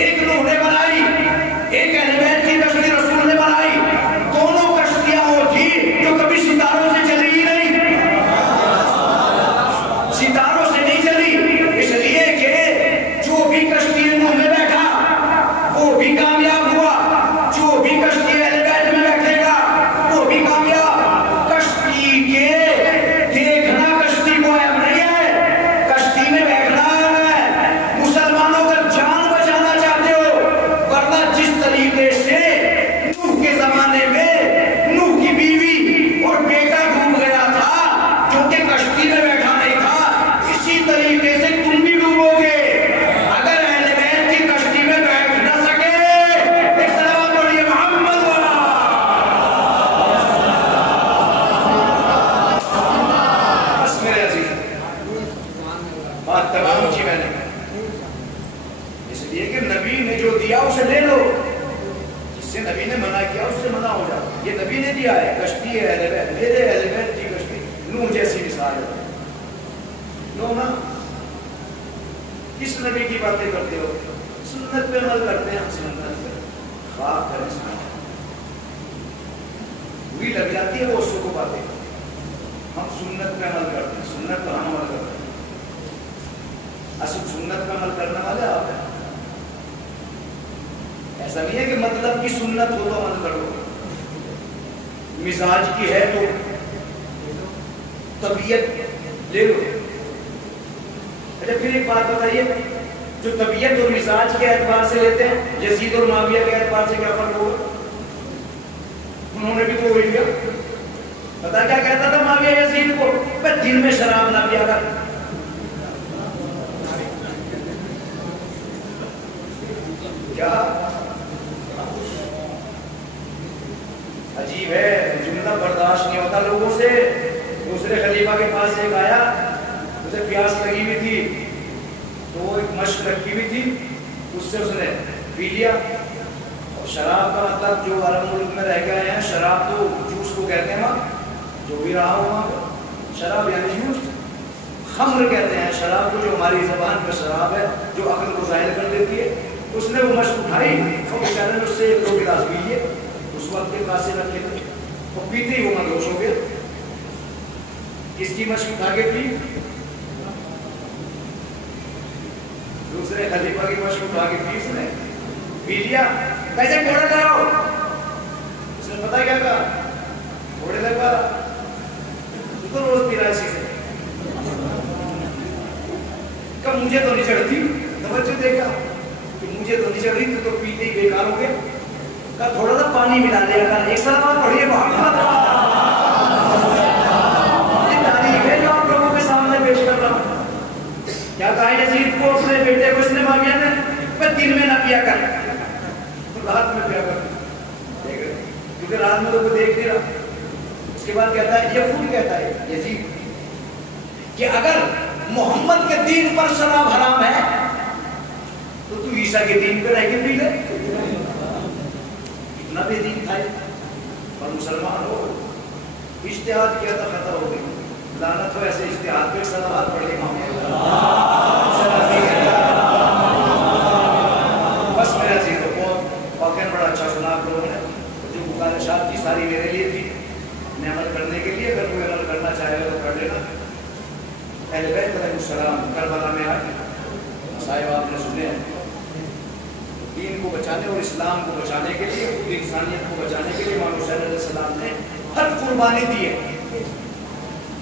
ایک نوح نے بنائی، ایک اہل بیت کی کشتی رسول نے بنائی. دونوں کشتیاں وہ تھی جو کبھی ستاروں سے چلی ہی نہیں. ستاروں سے نہیں چلی، اس لیے کہ جو بھی کشتی نوح میں بیٹھا وہ بھی کامیاب ہوا، جو بھی کشتی اہل بیت میں بیٹھے گا وہ بھی کامیاب. کشتی کے دیکھنا کشتی کو اہم نہیں ہے، کشتی میں بیٹھنا اہم ہے. مسلمانوں کا جان بچانا چاہتے ہو، ورنہ جس طریقے سے نوح کے زمانے میں نوح کی بیوی اور بیٹا ڈوب گیا تھا کیونکہ کشتی میں بیٹھا نہیں تھا، اسی طریقے سے تم بھی ڈوبو گے اگر اہل بیت کی کشتی میں بیٹھ نہ سکے. ایک سلام پڑھیے محمد والا. بس میرے عزیز بات تمام کی میں نے، اس لیے کہ نبی نے جو دیا اسے لے لو، جس سے نبی نے منع کیا اس سے منع ہو جاؤ. یہ نبی نے دیا ہے، کشتی ہے اہل بیت، میرے اہل بیت کی کشتی نوح جیسی مثال ہے. لو نا، کس نبی کی باتیں کرتے ہو؟ سنت پہ عمل کرتے ہیں ہم. سنت پہ خواب کریں، وہی لگ جاتی ہے وہ اس کو باتیں. ہم سنت پہ عمل کرتے ہیں، سنت پہ ہم عمل کرتے ہیں. اصل سنت پہ عمل کرنے والے آپ ہیں. ایسا نہیں ہے کہ مطلب کی سنت ہو تو عمل کرو، مزاج کی ہے تو طبیعت لے لو. اچھا پھر ایک بات بتائیے، جو طبیعت اور مزاج کے اعتبار سے لیتے ہیں، یزید اور معاویہ کے اعتبار سے کیا فرق ہوگا؟ انہوں نے بھی تو وہی کیا. پتا کیا کہتا تھا معاویہ یزید کو؟ میں دن میں شراب نہ پیا کر. کیا عجیب ہے، جملہ برداشت نہیں ہوتا لوگوں سے. دوسرے خلیفہ کے پاس ایک آیا، اسے پیاس لگی ہوئی تھی، تو وہ ایک مشق رکھی ہوئی تھی، اس سے اس نے پی لیا. اور شراب کا مطلب جو عرب ملک میں رہ گئے ہیں، شراب تو جوس کو کہتے ہیں وہاں، جو بھی رہا ہو وہاں شراب یعنی جوس. خمر کہتے ہیں شراب کو، جو ہماری زبان پہ شراب ہے، جو عقل کو ظاہر کر دیتی ہے. اس نے وہ مشق اٹھائی اور بیچارے نے اس سے 2 گلاس پی لیے. اس وقت کے پاس سے رکھے تھے اور پیتے ہی وہ مدہوش ہو گیا. کس کی مشق اٹھا کے پی؟ دوسرے خلیفہ کی مشق اٹھا کے پی. اس نے پی لیا. کیسے گھوڑے لگاؤ؟ اس نے پتا کیا کہا؟ گھوڑے لگا تو روز پی رہا ہے چیزیں. کب مجھے تو نہیں چڑھتی. توجہ دیکھا کہ مجھے تو نہیں چڑھ رہی تو پیتے ہی بیکار ہو گیا. کہا تھوڑا سا پانی ملا دیا کر. ایک سلام پڑھیے محمد. یہ تاریخ ہے جو آپ لوگوں کے سامنے پیش کر رہا ہوں. کیا کہا یزید کو اپنے بیٹے کو اس نے معاویہ نے؟ میں دن میں نہ پیا کر، رات میں پیا کر. کیونکہ رات میں تو کوئی دیکھ نہیں رہا. اس کے بعد کہتا ہے، یہ خود کہتا ہے یزید کہ اگر محمد کے دین پر شراب حرام ہے تو عیسیٰ کے دین پہ رہ کے پی لے. اتنا بے دین تھا اور مسلمان ہو. اجتہاد کیا تھا، خطا ہو گئی. لعنت ہو ایسے اجتہاد پہ. صلوات پڑھ لے بس میرا چیز تو بہت واقعہ بڑا اچھا سنا آپ لوگوں نے. جو بخاری شاہ کی ساری میرے لیے تھی عمل کرنے کے لیے. اگر کوئی عمل کرنا چاہے تو کر لینا. اہل بیت علیہ السلام کربلا میں آئے. صاحب آپ نے سنے ہیں دین کو بچانے اور اسلام کو بچانے کے لیے، انسانیت کو بچانے کے لیے امام حسین علیہ السلام نے ہر قربانی دی ہے.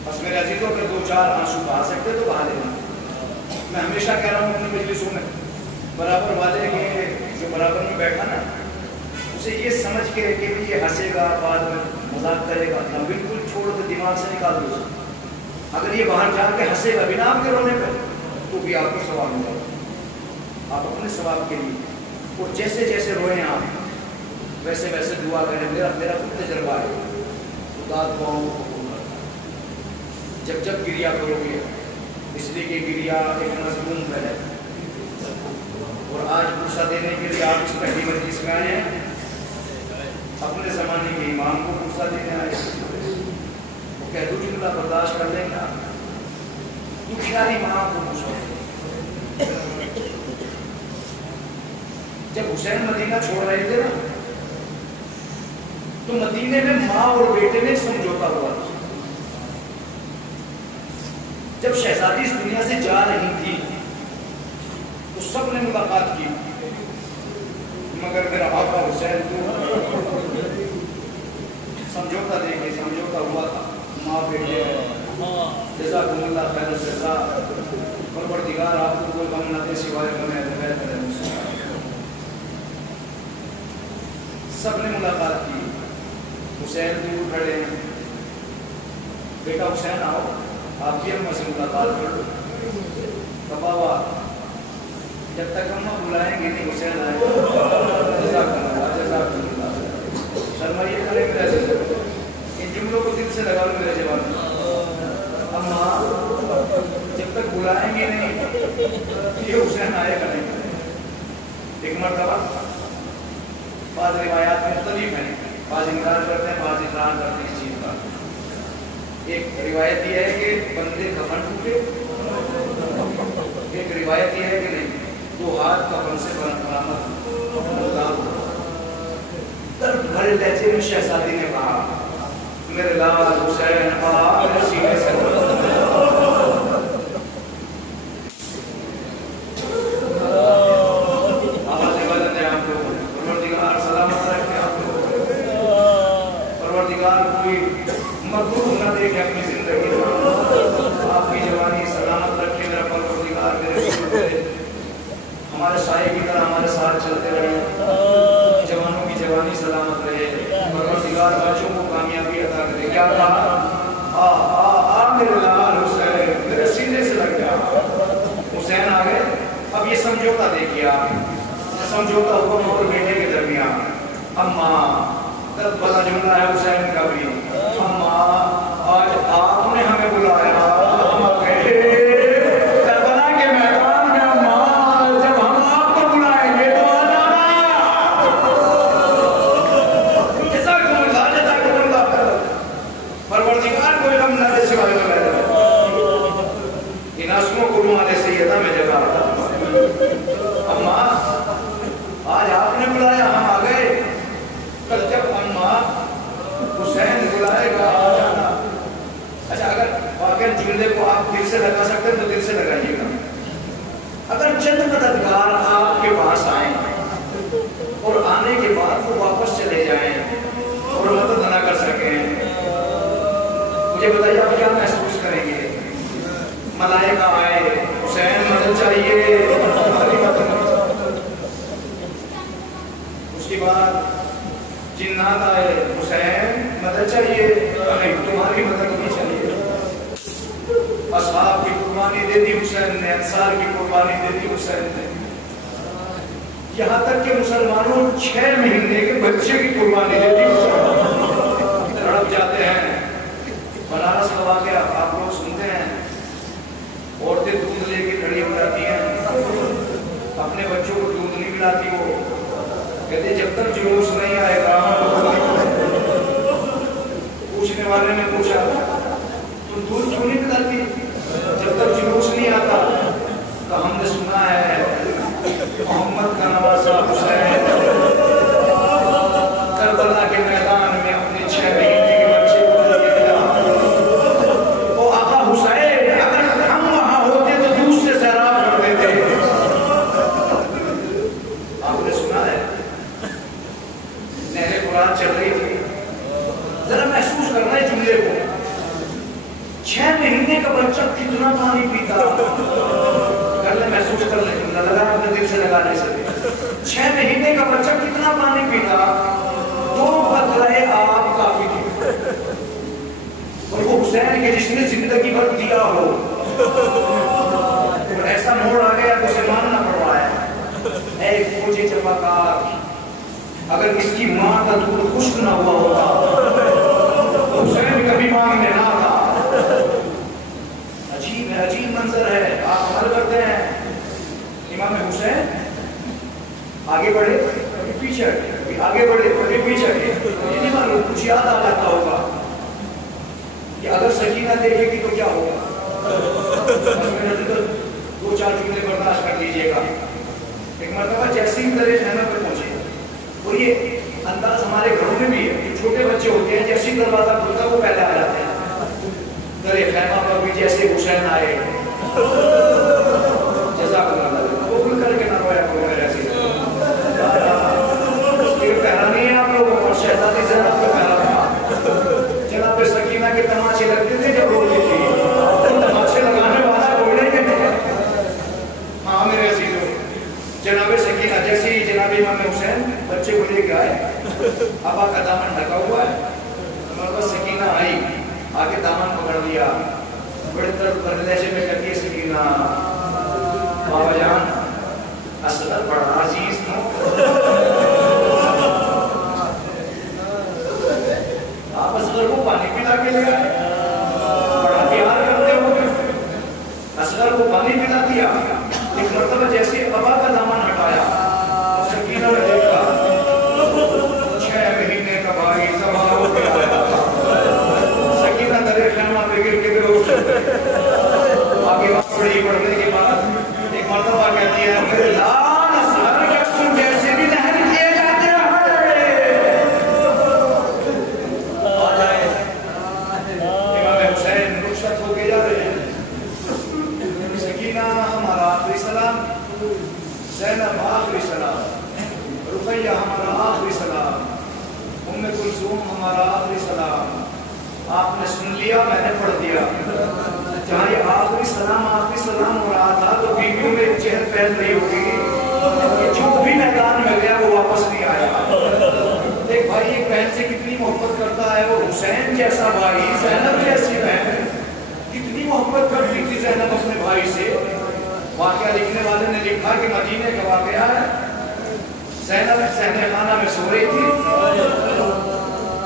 بس میرے عزیزوں اگر 2-4 آنسو بہا سکتے تو بہا لینا. میں ہمیشہ کہہ رہا ہوں اپنی مجلسوں میں، برابر والے کے جو برابر میں بیٹھا نا، اسے یہ سمجھ کے کہ یہ ہنسے گا، بعد میں مذاق کرے گا، نہ بالکل چھوڑ کے دماغ سے نکال دو. اگر یہ باہر جا کے ہنسے گا بنا آپ کے رونے پہ تو بھی آپ کو ثواب ملے گا. آپ اپنے ثواب کے لیے وہ جیسے جیسے روئے ہیں آپ ویسے ویسے دعا کریں. میرا خود تجربہ ہے. خدا دعاؤں کو جب گریا کرو گے، اس لیے کہ گریا ایک مضمون پہ ہے. اور آج پرسہ دینے کے لیے آپ اس پہلی مجلس میں آئے ہیں. اپنے زمانے کے امام کو پرسہ دینے آئے. وہ کہہ دو جملہ برداشت کر لیں گے. دکھیاری ماں کو پوچھو. جب حسین مدینہ چھوڑ رہے تھے نا تو مدینے میں ماں اور بیٹے نے سمجھوتا ہوا. جب شہزادی اس دنیا سے جا رہی تھی تو سب نے ملاقات کی، مگر میرا آقا حسین کو سمجھوتا دیکھے. سمجھوتا ہوا تھا ماں بیٹے. جزاکم اللہ خیر الجزاء. پروردگار آپ کو کوئی غم نہ دے سوائے غم اہل بیت علیہ السلام. سب نے ملاقات کی. حسین دور کھڑے ہیں. بیٹا حسین آؤ، آپ بھی ہم سے ملاقات کر لو. بابا جب تک ہم بلائیں گے نہیں حسین آئے. جزاکم اللہ جزاکم اللہ. شرمائیے کریں میرے عزیز. ان جملوں کو دل سے لگا لو میرے جواب میں. ہم جب تک بلائیں گے نہیں یہ حسین آئے گا نہیں. ایک مرتبہ بعض روایات مختلف ہیں، بعض انکار کرتے ہیں، بعض اقرار کرتے ہیں اس چیز کا. ایک روایت یہ ہے کہ بندے کفن ٹوٹے. ایک روایت یہ ہے کہ نہیں 2 ہاتھ کفن سے برآمد. درد بھرے لہجے میں شہزادی نے کہا میرے لال حسین میرے سینے سے. مقبول نہ دے کہ اپنی زندگی آپ کی جوانی سلامت رکھے. میرا پروردگار میرے ہمارے سائے کی طرح ہمارے ساتھ چلتے رہے. جوانوں کی جوانی سلامت رہے. پروردگار بچوں کو کامیابی عطا کرے. کیا کہا میرے لال حسین میرے سینے سے لگ گیا. حسین آ گئے. اب یہ سمجھوتا دیکھیے آپ. سمجھوتا حکم اور بیٹے کے درمیان. اماں درد بڑا جملہ ہے حسین کا بھی. آج آپ نے ہمیں بلایا کربلا کے میدان میں. اچھا اگر واقعی جملے کو آپ دل سے لگا سکتے ہیں تو دل سے لگائیے گا. اگر چند مددگار آپ کے پاس آئیں اور آنے کے بعد وہ واپس چلے جائیں اور مدد نہ کر سکیں، مجھے بتائیے آپ کیا محسوس کریں گے؟ ملائکہ آئے، حسین مدد چاہیے، اس کے بعد جنات آئے، حسین مدد چاہیے، نہیں تمہاری مدد نہیں چاہیے. اصحاب کی قربانی دے دی حسین نے، انصار کی قربانی دے دی حسین نے، یہاں تک کہ مسلمانوں 6 مہینے کے بچے کی قربانی دے دی حسین. تڑپ جاتے ہیں. بنارس کا واقعہ آپ لوگ سنتے ہیں، عورتیں دودھ لے کے کھڑی ہو جاتی ہیں، اپنے بچوں کو دودھ نہیں پلاتی، وہ کہتے جب تک جلوس نہیں آئے گا. پوچھنے والے نے پوچھا تو دودھ کیوں نہیں پلاتی جب تک جلوس نہیں آتا؟ تو ہم نے سنا ہے محمد کا نواسا حسین کربلا کے میدان میں اپنے 6 مہینے کے بچے کو لے گیا. وہ آقا حسین اگر ہم وہاں ہوتے تو دودھ سے سیراب کر دیتے. آپ نے سنا ہے نہر قرآن چل رہی تھی. ذرا محسوس کرنا ہے جملے کو. 6 مہینے کا بچہ کتنا پانی پیتا؟ کر لیں، محسوس کر لیں. جملہ لگا اپنے دل سے لگانے سے. 6 مہینے کا بچہ کتنا پانی پیتا؟ 2 بطرہ آپ کافی تھی. اور وہ حسین کے جس نے زندگی بھر دیا ہو، اور ایسا موڑ آ گیا تو اسے ماننا پڑ رہا ہے. اے فوج جفاکار، اگر اس کی ماں کا دودھ خشک نہ ہوا ہوتا تو حسین کبھی مانگنے نہ تھا. عجیب ہے، عجیب منظر ہے. آپ عمل کرتے ہیں. امام حسین آگے بڑھے کبھی پیچھے ہٹے، کبھی آگے بڑھے کبھی پیچھے ہٹے. یہ نہیں معلوم کچھ یاد آ جاتا ہوگا کہ اگر سکینہ دیکھے گی تو کیا ہوگا. 2-4 جملے برداشت کر لیجیے گا. ایک مرتبہ جیسے ہی درے خیمہ پہ پہنچے، اور یہ انداز ہمارے گھروں میں بھی ہے، جو چھوٹے بچے ہوتے ہیں جیسے ہی دروازہ کھلتا وہ پہلے آ جاتے ہیں. درے خیمہ پر بھی جیسے حسین آئے، جزاک اللہ، وہ کھل کر کے نہ رویا کرو میرے ایسے. یہ پہلا نہیں ہے آپ لوگوں کو، شہزادی زینب کا پہلا تھا. جناب سکینہ کے تماچے لگتے تھے جب روتی تھی، تماچے لگانے والا کوئی نہیں ہے. ہاں میرے عزیزو، جناب سکینہ جیسے ہی جناب امام حسین بچے کو لے کے آئے، ابا کا دامن ڈھکا ہوا ہے، ہمارے سکینہ آئی، آگے دامن پکڑ لیا، بڑے درد بھرے لہجے میں کہتی ہے سکینہ بابا جان اصغر بڑا عزیز ہوں. آپ اصغر کو پانی پلا کے لے آئے، بڑا پیار کرتے ہو. اصغر کو پانی پلا دیا. ایک مرتبہ جیسے ابا کا دامن ہٹایا، سکینہ نے دیکھا 6 مہینے کا بھائی سوار ہو کے آیا. سکینہ درے خیمہ پہ گر کے بیہوش ہو گئی. آگے وقت بڑی پڑھنے کے بعد ایک مرتبہ کہتی ہے میرے لال اصغر کے تم جیسے بھی نہر کیے جاتے ہیں. آ جائے امام حسین رخصت ہو کے جا رہے ہیں. سکینہ ہمارا آخری سلام، زینب آخری سلام، رقیہ ہمارا آخری سلام، ام کلثوم ہمارا آخری سلام. آپ نے سن لیا، میں نے پڑھ دیا. جہاں یہ آخری سلام ہو رہا تھا تو بیویوں میں چہل پہل نہیں ہوگی. جو بھی میدان میں گیا وہ واپس نہیں آیا. ایک بھائی ایک بہن سے کتنی محبت کرتا ہے، وہ حسین جیسا بھائی، زینب جیسی بہن، کتنی محبت کرتی تھی زینب اپنے بھائی سے. واقعہ لکھنے والے نے لکھا کہ مدینے کا واقعہ ہے. زینب صحن خانہ میں سو رہی تھی،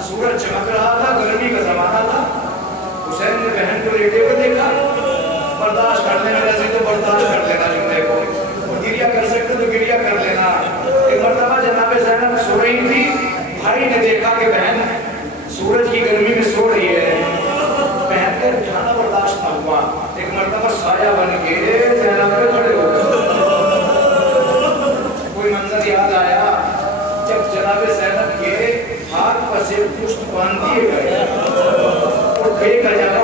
سورج چمک رہا تھا، گرمی کا زمانہ تھا. حسین نے بہن کو لیٹے ہوئے دیکھا. برداشت کر لینا جیسے تو برداشت کر لینا جملے کو، اور گریہ کر سکتے تو گریہ کر لینا. ایک مرتبہ جناب زینب سو رہی تھی، بھائی نے دیکھا کہ بہن سورج کی گرمی میں سو رہی ہے. بہن کے اٹھانا برداشت نہ ہوا. ایک مرتبہ سایہ بن کے زینب پہ کھڑے ہو گئے. کوئی منظر یاد آیا جب جناب زینب کے ہاتھ پر سے پشت باندھ دیے گئے اور بے کا جگہ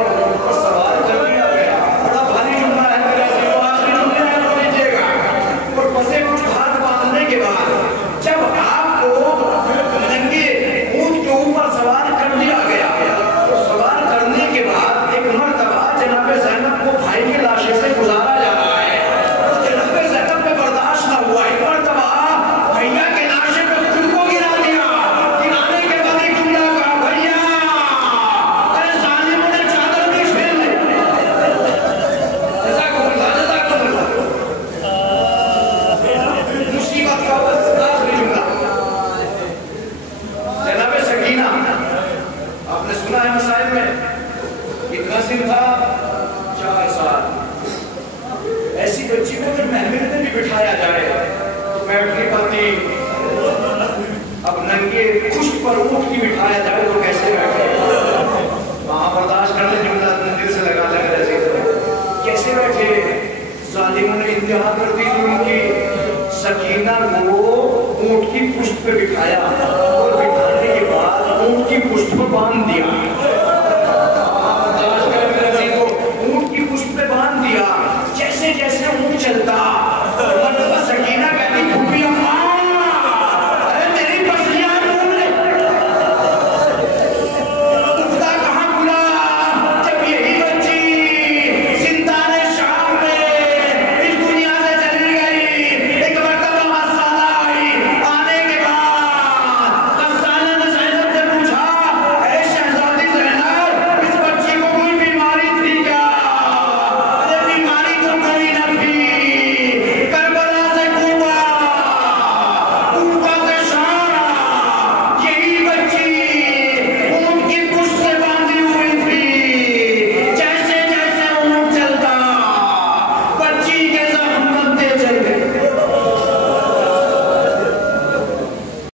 سن تھا 4 سال. ایسی بچی کو اگر محمل میں بھی بٹھایا جائے تو بیٹھ نہیں پاتی. اب ننگے خشک پر اونٹ کی بٹھایا جائے تو کیسے بیٹھے؟ وہاں برداشت کرنے جملہ دل سے لگا لگا ایسے کیسے بیٹھے؟ ظالموں نے انتہا کر دی تھی ان کی. سکینہ کو اونٹ کی پشت پہ بٹھایا اور بٹھانے کے بعد اونٹ کی پشت پر باندھ دیا.